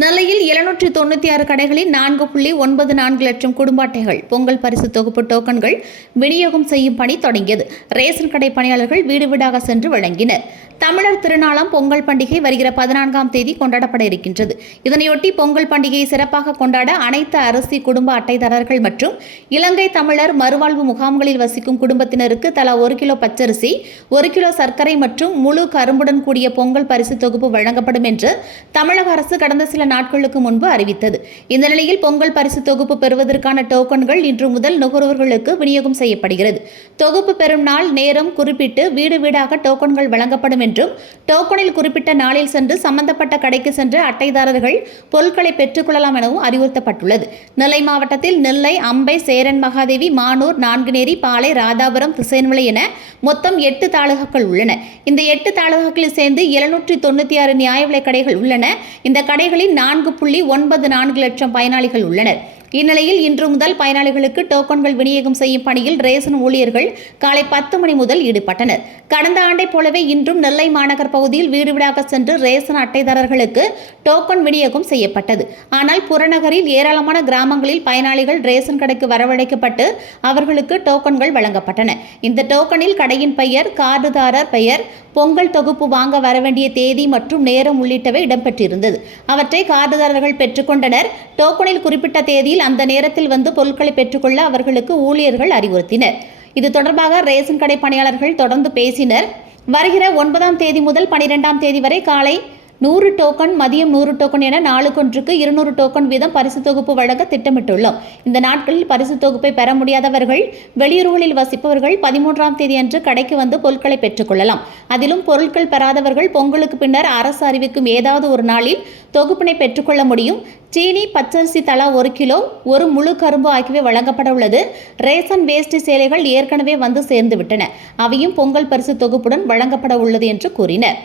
நெல்லையில் 796 கடைகளில் 4.94 லட்சம் குடும்ப அட்டைகள் பொங்கல் பரிசு தொகுப்பு டோக்கன்கள் விநியோகம் செய்யும் பணி தொடங்கியது. ரேஷன் கடை பணியாளர்கள் வீடு வீடாக சென்று வழங்கினர். தமிழர் திருநாளாம் பொங்கல் பண்டிகை வருகிற 14ஆம் தேதி கொண்டாடப்பட இருக்கின்றது. இதனையொட்டி பொங்கல் பண்டிகையை சிறப்பாக கொண்டாட அனைத்து அரிசி குடும்ப அட்டைதாரர்கள் மற்றும் இலங்கை தமிழர் மறுவாழ்வு முகாம்களில் வசிக்கும் குடும்பத்தினருக்கு தலா 1 கிலோ பச்சரிசி, 1 கிலோ சர்க்கரை மற்றும் முழு கரும்புடன் கூடிய பொங்கல் பரிசு தொகுப்பு வழங்கப்படும் என்று தமிழக அரசு கடந்த சில நாட்களுக்கு முன்பு அறிவித்தது. இந்த நிலையில் பொங்கல் பரிசு தொகுப்பு பெறுவதற்கான டோக்கன்கள் இன்று முதல் நுகர்வோர்களுக்கு விநியோகம் செய்யப்படுகிறது. தொகுப்பு பெறும் நாள் நேரம் குறிப்பிட்டு வீடு வீடாக டோக்கன்கள் வழங்கப்படும் என்றும், டோக்கனில் குறிப்பிட்ட நாளில் சென்று சம்பந்தப்பட்ட கடைக்கு சென்று அட்டைதாரர்கள் பொருட்களை பெற்றுக் கொள்ளலாம் எனவும் அறிவுறுத்தப்பட்டுள்ளது. நெல்லை மாவட்டத்தில் நெல்லை, அம்பை, சேரன் மகாதேவி, மானூர், நான்குநேரி, பாளை, ராதாபுரம், திசையன்மலை என மொத்தம் 8 தாலுகாக்கள் உள்ளன. இந்த 8 தாலுகாக்களில் சேர்ந்து 796 நியாய விலைக் கடைகள் உள்ளன. இந்த கடைகளில் 4.94 லட்சம் பயனாளிகள் உள்ளனர். இந்நிலையில் இன்று முதல் பயனாளிகளுக்கு டோக்கன்கள் விநியோகம் செய்யும் பணியில் ரேஷன் ஊழியர்கள் காலை 10 மணி முதல் ஈடுபட்டனர். கடந்த ஆண்டைப் போலவே இன்றும் நெல்லை மாநகர் பகுதியில் வீடு வீடாக சென்று ரேஷன் அட்டைதாரர்களுக்கு டோக்கன் விநியோகம் செய்யப்பட்டது. ஆனால் புறநகரில் ஏராளமான கிராமங்களில் பயனாளிகள் ரேஷன் கடைக்கு வரவழைக்கப்பட்டு அவர்களுக்கு டோக்கன்கள் வழங்கப்பட்டன. இந்த டோக்கனில் கடையின் பெயர், கார்டுதாரர் பெயர், பொங்கல் தொகுப்பு வாங்க வரவேண்டிய தேதி மற்றும் நேரம் உள்ளிட்டவை இடம்பெற்றிருந்தது. அவற்றை கார்டுதாரர்கள் பெற்றுக்கொண்டனர். டோக்கனில் குறிப்பிட்ட தேதியில் அந்த நேரத்தில் வந்து பொருட்களை பெற்றுக்கொள்ள அவர்களுக்கு ஊழியர்கள் அறிவுறுத்தினர். இது தொடர்பாக ரேஷன் கடை பணியாளர்கள் தொடர்ந்து பேசினர். வருகிற 9ஆம் தேதி முதல் 12ஆம் தேதி வரை காலை 100 டோக்கன், மதியம் 100 டோக்கன் என நாளுக்கொன்றுக்கு 200 டோக்கன் வீதம் பரிசு தொகுப்பு வழங்க திட்டமிட்டுள்ளோம். இந்த நாட்களில் பரிசு தொகுப்பை பெற முடியாதவர்கள், வெளியூர்களில் வசிப்பவர்கள் 13ஆம் தேதி அன்று கடைக்கு வந்து பொருட்களை பெற்றுக்கொள்ளலாம். அதிலும் பொருட்கள் பெறாதவர்கள் பொங்கலுக்கு பின்னர் அரசு அறிவிக்கும் ஏதாவது ஒரு நாளில் தொகுப்பினை பெற்றுக்கொள்ள முடியும். சீனி, பச்சரிசி தலா 1 கிலோ, 1 முழு கரும்பு ஆகியவை வழங்கப்பட உள்ளது. ரேஷன் வேஷ்டி சேலைகள் ஏற்கனவே வந்து சேர்ந்து விட்டன. அவையும் பொங்கல் பரிசு தொகுப்புடன் வழங்கப்பட உள்ளது என்று கூறினர்.